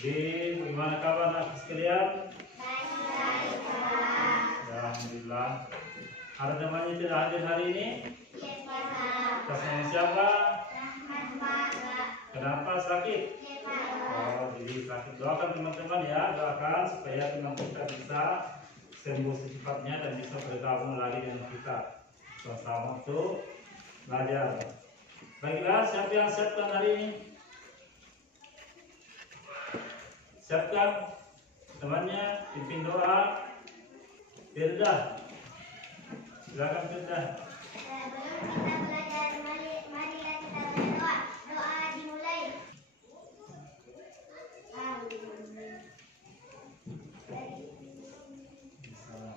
Gimana kabar anak sekalian? Alhamdulillah. Ada teman yang tidak hadir hari ini? Atas nama siapa? Kenapa sakit? Oh, jadi sakit. Doakan teman-teman ya, doakan supaya teman kita bisa sembuh secepatnya dan bisa bergabung lagi dengan kita bersama untuk belajar. Baiklah, siapa yang siapkan hari ini? Siapkan temannya, pimpin doa. Firda, silakan Firda. Sebelum kita belajar, marilah kita berdoa. Doa dimulai.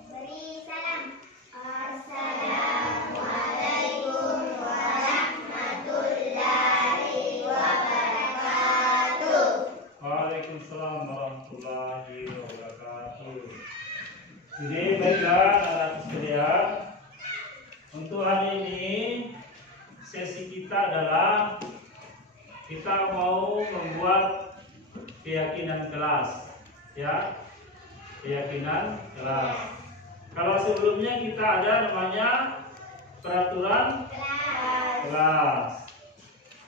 Beri salam. Assalamualaikum warahmatullahi wabarakatuh. Waalaikumsalam warahmatullahi wabarakatuh. Jadi baiklah anak sekalian, untuk hari ini sesi kita adalah kita mau membuat keyakinan kelas, ya, keyakinan kelas. Kalau sebelumnya kita ada namanya peraturan kelas.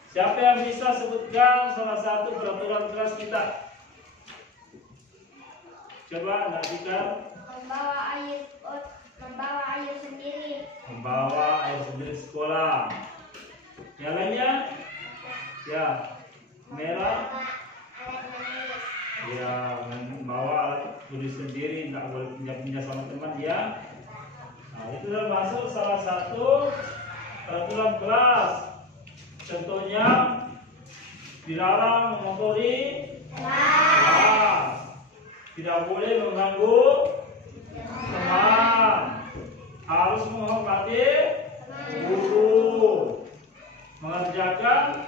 Siapa yang bisa sebutkan salah satu peraturan kelas kita? Coba Anak Dika. Membawa air sendiri. Membawa air sendiri sekolah. Yang lainnya? Ya, merah. Ya, membawa alat tulis sendiri, tidak boleh pinjam sama teman ya. Nah, itu termasuk salah satu peraturan kelas. Contohnya dilarang mengotori kelas, tidak boleh mengganggu teman, harus menghormati guru, mengerjakan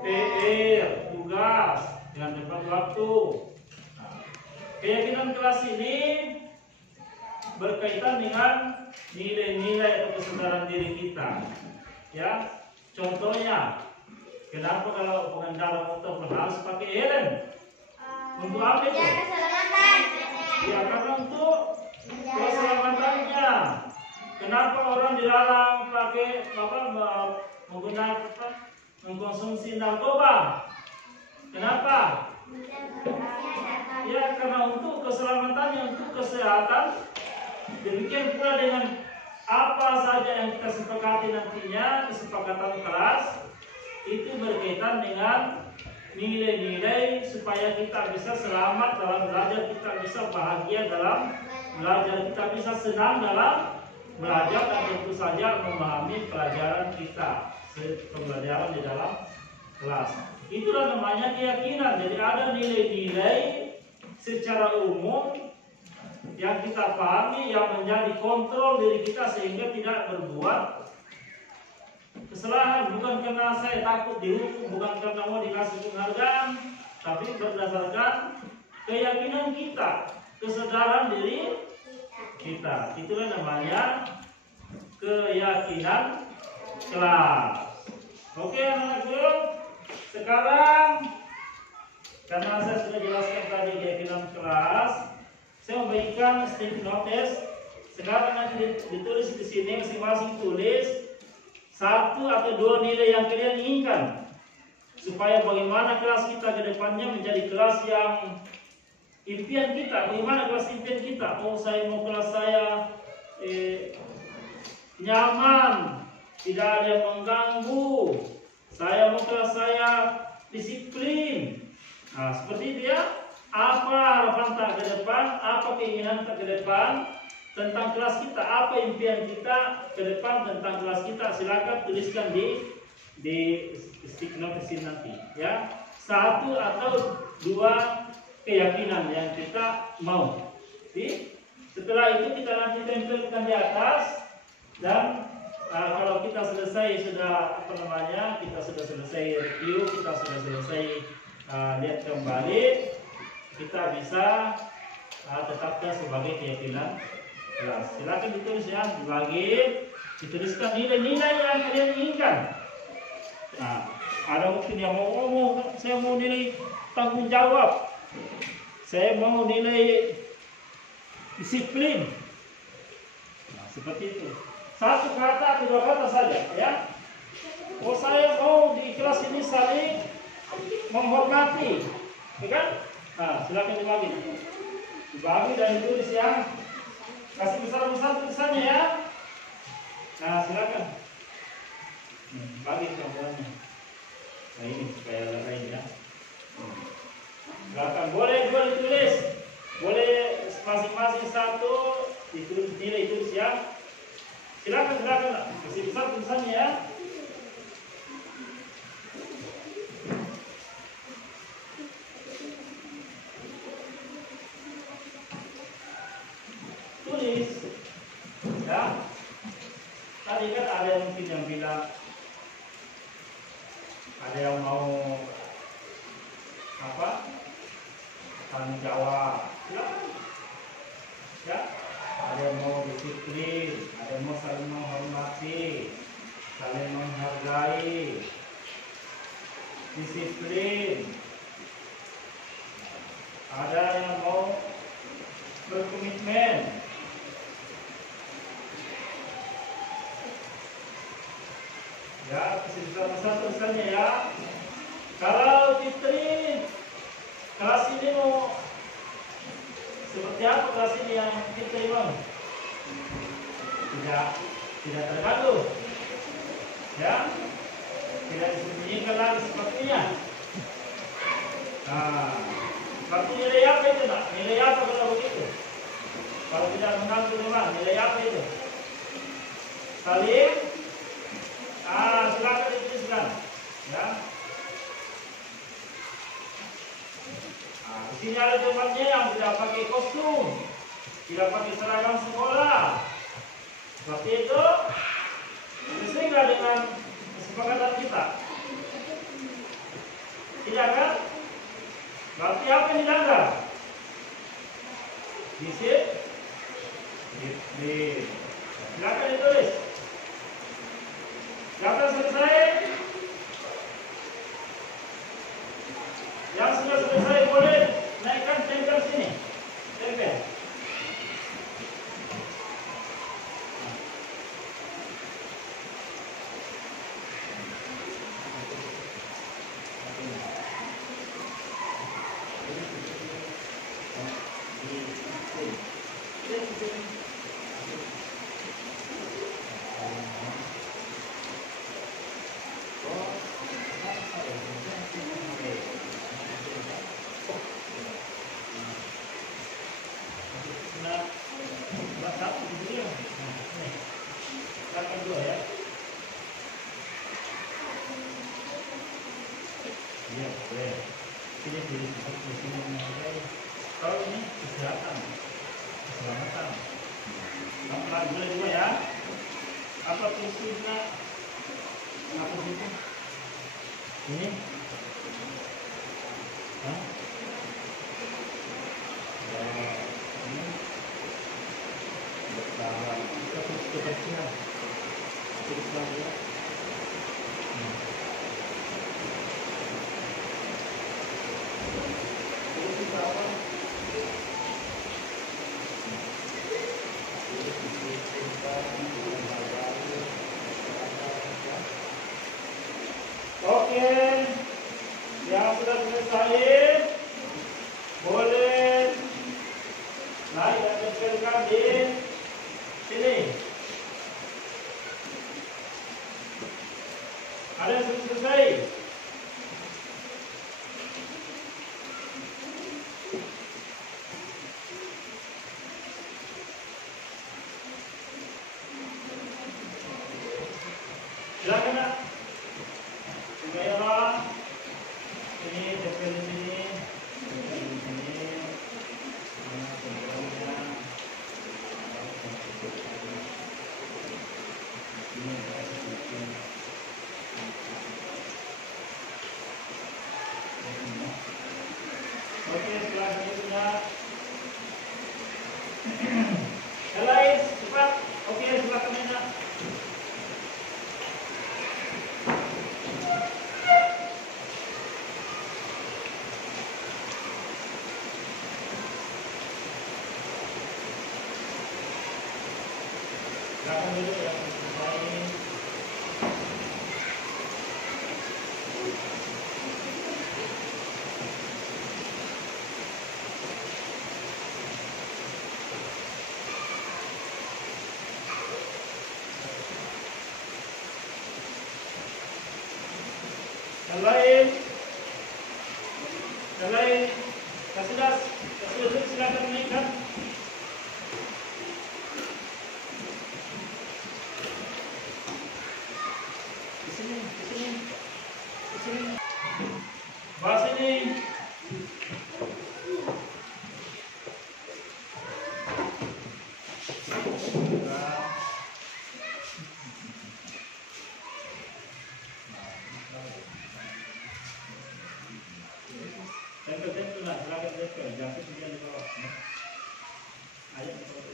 PR, tugas dengan tepat waktu. Keyakinan kelas ini berkaitan dengan nilai-nilai atau kesadaran diri kita. Ya, contohnya, kenapa kalau pengendara motor harus pakai helm? Untuk apa itu? Ya, karena untuk keselamatannya. Kenapa orang dilarang pakai menggunakan mengkonsumsi narkoba? Kenapa? Ya, karena untuk keselamatannya, untuk kesehatan. Demikian pula dengan apa saja yang kita sepakati nantinya, kesepakatan kelas itu berkaitan dengan nilai-nilai supaya kita bisa selamat dalam belajar, kita bisa bahagia dalam belajar, kita bisa senang dalam belajar, dan tentu saja memahami pelajaran kita, pembelajaran di dalam kelas. Itulah namanya keyakinan. Jadi ada nilai-nilai secara umum yang kita pahami, yang menjadi kontrol diri kita sehingga tidak berbuat kesalahan, bukan karena saya takut dihukum, bukan karena mau dikasih penghargaan, tapi berdasarkan keyakinan kita, kesadaran diri kita. Itulah namanya keyakinan kelas. Oke anak-anakku, sekarang karena saya sudah jelaskan tadi keyakinan kelas, saya memberikan sticky notes. Sekarang nanti ditulis di sini, masing-masing tulis 1 atau 2 nilai yang kalian inginkan, supaya bagaimana kelas kita ke depannya menjadi kelas yang impian kita. Bagaimana kelas impian kita? Oh, saya mau kelas saya nyaman, tidak ada yang mengganggu. Saya mau kelas saya disiplin. Nah, seperti itu ya. Apa harapan tak ke depan? Apa keinginan tak ke depan tentang kelas kita? Apa impian kita ke depan tentang kelas kita? Silakan tuliskan di stick note nanti ya. 1 atau 2 keyakinan yang kita mau. Setelah itu kita nanti tempelkan di atas, dan kalau kita selesai kita sudah selesai review, kita sudah selesai lihat kembali, kita bisa tetapkan sebagai keyakinan kelas. Silakan ditulis ya, dituliskan nilai-nilai yang kalian inginkan. Nah, ada mungkin yang saya mau nilai tanggung jawab. Saya mau nilai disiplin. Nah, seperti itu. Satu kata, dua kata saja, ya. Oh, saya mau di kelas ini saling menghormati, ya kan? Nah, silakan dibagi dan ditulis ya. Kasih besar-besar tulisannya ya. Nah, silakan. Bagi contohnya. Nah, ini supaya lain ya. Silakan, boleh dua ditulis, boleh masing-masing satu ditulis nilai tulis ya. Silakan, kasih besar tulisannya ya. Tulis, ya. Tadi kan ada yang mungkin yang bilang, ada yang mau apa? Tanggung jawab, silakan. Ya. Ada yang mau disiplin, ada yang mau saling menghormati, saling menghargai, disiplin. Ada yang mau berkomitmen. Ya, besar-besar tulisannya ya. Kalau Fitri kelas ini mau seperti apa kelas ini yang kita imam? Tidak terganggu, ya, tidak disembunyikan lagi sepertinya. Nah, tapi nilai apa itu nak? Nilai apa kalau begitu? Kalau tidak mengganggu memang nilai apa itu? Saling, silakan dituliskan, ya. Di sini ada temannya yang tidak pakai kostum, tidak pakai seragam sekolah. Seperti itu, sesuai nggak dengan kesepakatan kita? Tidak kan? Berarti apa yang dilanggar? Disiplin. Silakan ditulis. Siapa selesai? Yang sudah selesai boleh naikkan tempel sini. Tempel. Kalau ini kesehatan, keselamatan. Kamu lagi boleh dua ya. Apa prinsipnya? Apa itu? Ini? Hah? Ini? Bersalah. Kita terus kebersihan. Terus lagi ya. Oke, yang sudah selesai boleh naik dan tempelkan di sini. Ada yang sudah selesai? Silakan nak. Merah. Ini tempel di sini. Tempel di sini. Mana tempelnya? Ini kasih. Oke, selanjutnya. Selesai, cepat. Oke, silakan enak. Yang lain, kasih das, silakan naikkan. Di sini. Bahas ini. Tempel lah, silakan tempel. Jangan kemudian di bawah. Ayat di bawah.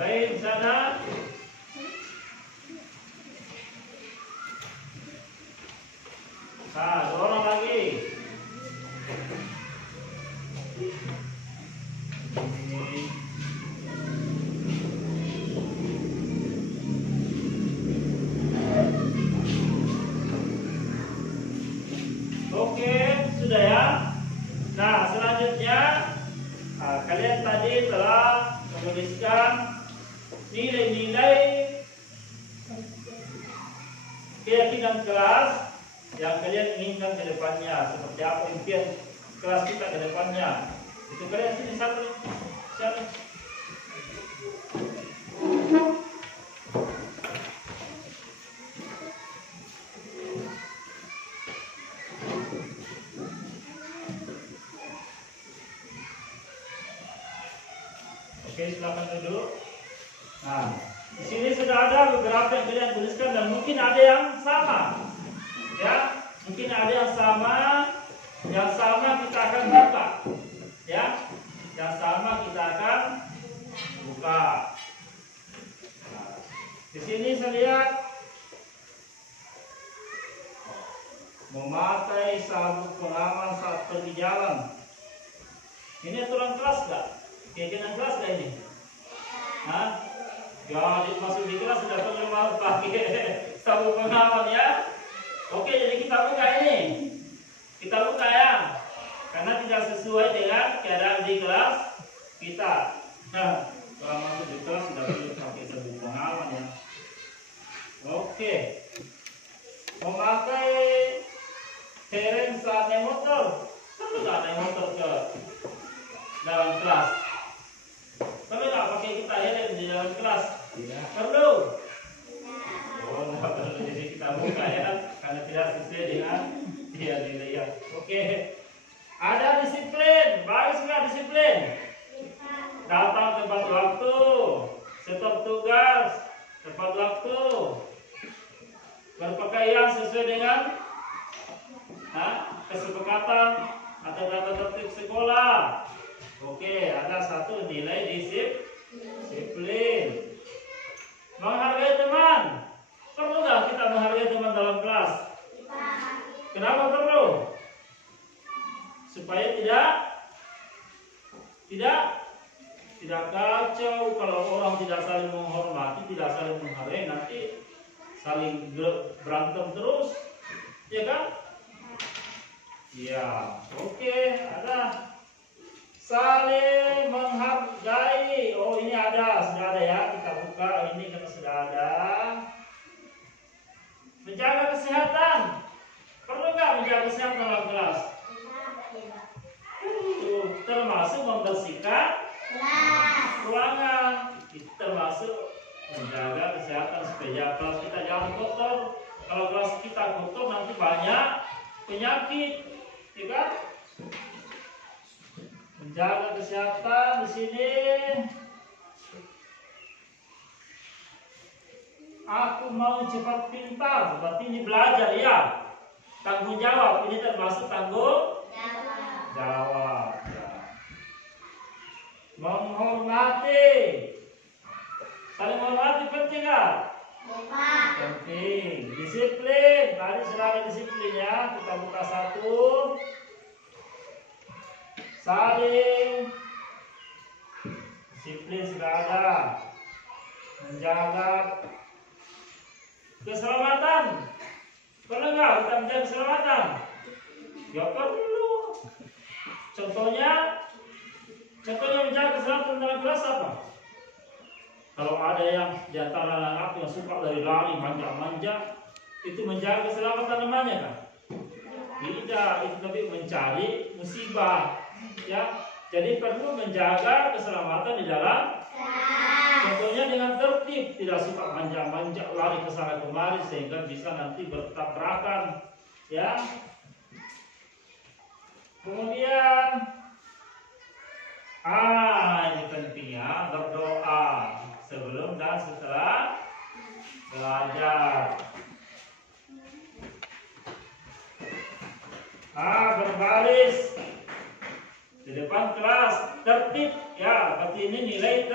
Lain sana. Dua orang lagi. Oke, sudah ya. Nah, selanjutnya kalian tadi telah menuliskan nilai-nilai keyakinan kelas yang kalian inginkan ke depannya, seperti apa impian kelas kita ke depannya. Itu kalian sini satu. Oke, silakan duduk. Nah, di sini sudah ada beberapa yang kalian tuliskan dan mungkin ada yang sama. Ya, mungkin ada yang sama. Yang sama kita akan buka. Ya, yang sama kita akan buka. Nah, di sini saya lihat memakai sabuk pengaman saat pergi jalan. Ini aturan kelas gak? Keyakinan kelas gak ini? Hah? Ya, masuk di kelas sudah perlu pakai sabuk pengaman ya. Oke, jadi kita buka ini. Kita buka ya. Karena tidak sesuai dengan keadaan di kelas kita. Nah, kalau masuk di kelas sudah perlu pakai sabuk pengaman ya. Oke. Memakai helm saat naik motor. Perlu nggak naik motor ke dalam kelas? Perlu nggak pakai kita helm di dalam kelas? Tidak. Perlu. Oh, nggak perlu. Jadi kita buka ya, karena tidak sesuai dengan nilai. Oke. Ada disiplin. Bagus nggak disiplin? Datang tepat waktu, stop tugas tepat waktu, berpakaian sesuai dengan kesepakatan atau tata tertib sekolah. Oke, ada satu nilai disiplin. Menghargai teman. Perlu nggak kita menghargai teman dalam kelas? Kenapa perlu? Supaya tidak kacau. Kalau orang tidak saling menghormati, tidak saling menghargai, nanti saling berantem terus, ya kan? Ya, oke, ada saling menghargai. Oh, ini sudah ada ya. Kita buka ini karena sudah ada. Menjaga kesehatan. Perlu nggak menjaga kesehatan dalam kelas? Termasuk membersihkan ruangan. Itu termasuk menjaga kesehatan supaya kelas kita jangan kotor. Kalau kelas kita kotor nanti banyak penyakit, ya kan? Menjaga kesehatan di sini. Aku mau cepat pintar, berarti ini belajar ya. Tanggung jawab, ini termasuk tanggung jawab. Ya. Menghormati. Saling menghormati penting nggak? Penting. Disiplin. Tadi sudah ada disiplin ya. Kita buka satu. Saling. Disiplin sudah ada. Menjaga keselamatan. Perlu nggak kita menjaga keselamatan? Ya perlu. Contohnya menjaga keselamatan. keselamatan dalam kelas apa? Kalau ada yang di antara anak yang suka dari lari, manja-manja, itu menjaga keselamatan namanya kan? Tidak, itu tapi mencari musibah. Ya, jadi perlu menjaga keselamatan di dalam. Contohnya dengan tertib, tidak suka manja-manja, lari ke sana kemari sehingga bisa nanti bertabrakan. Ya. Kemudian, ini penting ya, berdoa sebelum dan setelah belajar. Berbaris di depan kelas, tertib ya, berarti ini nilai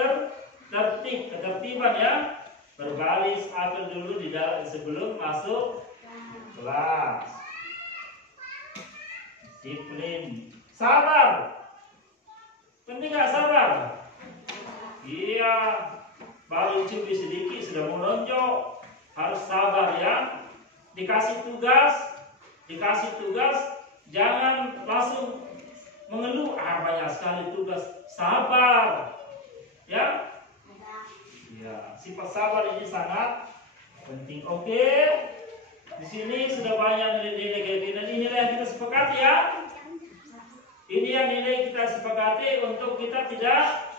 tertib, ketertiban ya. Berbaris atur dulu di dalam sebelum masuk kelas. Disiplin, sabar. Penting nggak sabar? Iya, baru curi sedikit sudah menonjok. Harus sabar ya. Dikasih tugas, jangan langsung mengeluh. Banyak sekali tugas. Sabar, ya. Ya, sifat sabar ini sangat penting. Oke, di sini sudah banyak nilai-nilai keyakinan. Ini nilai yang kita sepakati ya. Ini yang nilai kita sepakati untuk kita tidak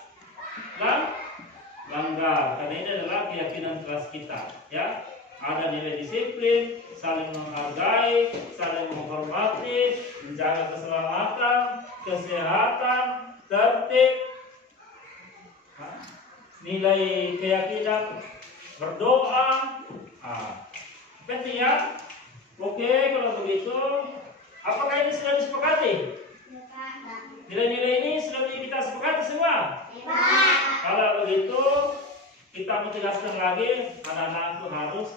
langgar. Karena ini adalah keyakinan kelas kita, ya. Ada nilai disiplin, saling menghargai, saling menghormati, menjaga keselamatan, kesehatan, tertib. Nilai keyakinan berdoa. Penting ya. Oke, kalau begitu, apakah ini sudah disepakati? Nilai-nilai ini sudah kita sepakati semua? Kalau begitu, kita menjelaskan lagi, anak-anak itu harus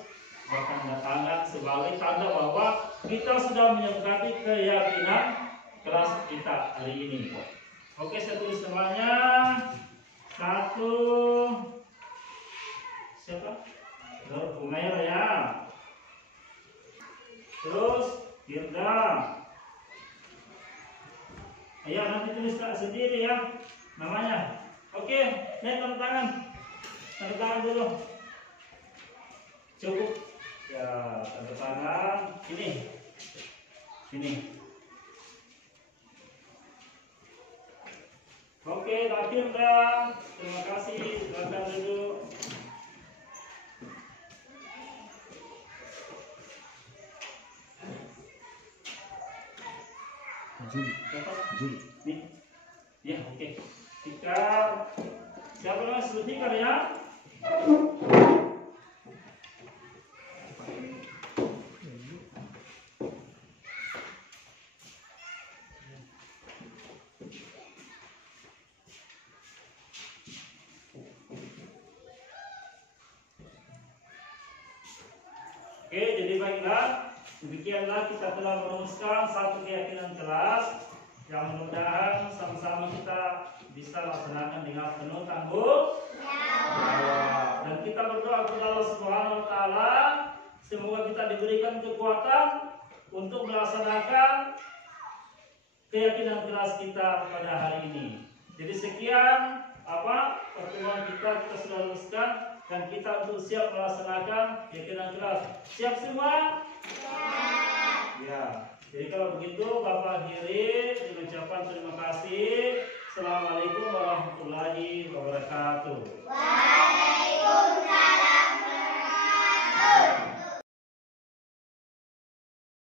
bertanda tangan sebagai tanda bahwa kita sudah menyepakati keyakinan kelas kita hari ini. Oke, saya tulis namanya. 1, siapa? Umaira ya. Terus Firda. Ayo nanti tulis sendiri ya namanya. Oke, naik tanda tangan. Tanda tangan dulu. Cukup. Ya, tanda tangan. Ini. Oke, Firda. Terima kasih. Silakan duduk. Juli. Nih. Ya, oke. Tikar. Siapa namanya? Sebut tikar ya. Oke, jadi baiklah. Demikianlah kita telah merumuskan satu keyakinan kelas yang mudah-mudahan sama-sama kita bisa laksanakan dengan penuh tanggung jawab. Dan kita berdoa kepada Allah Subhanahu wa taala semoga kita diberikan kekuatan untuk melaksanakan keyakinan kelas kita pada hari ini. Jadi sekian pertemuan kita sudah luluskan dan kita untuk siap melaksanakan keyakinan kelas. Siap semua? Ya. Jadi kalau begitu Bapak akhiri mengucapkan terima kasih.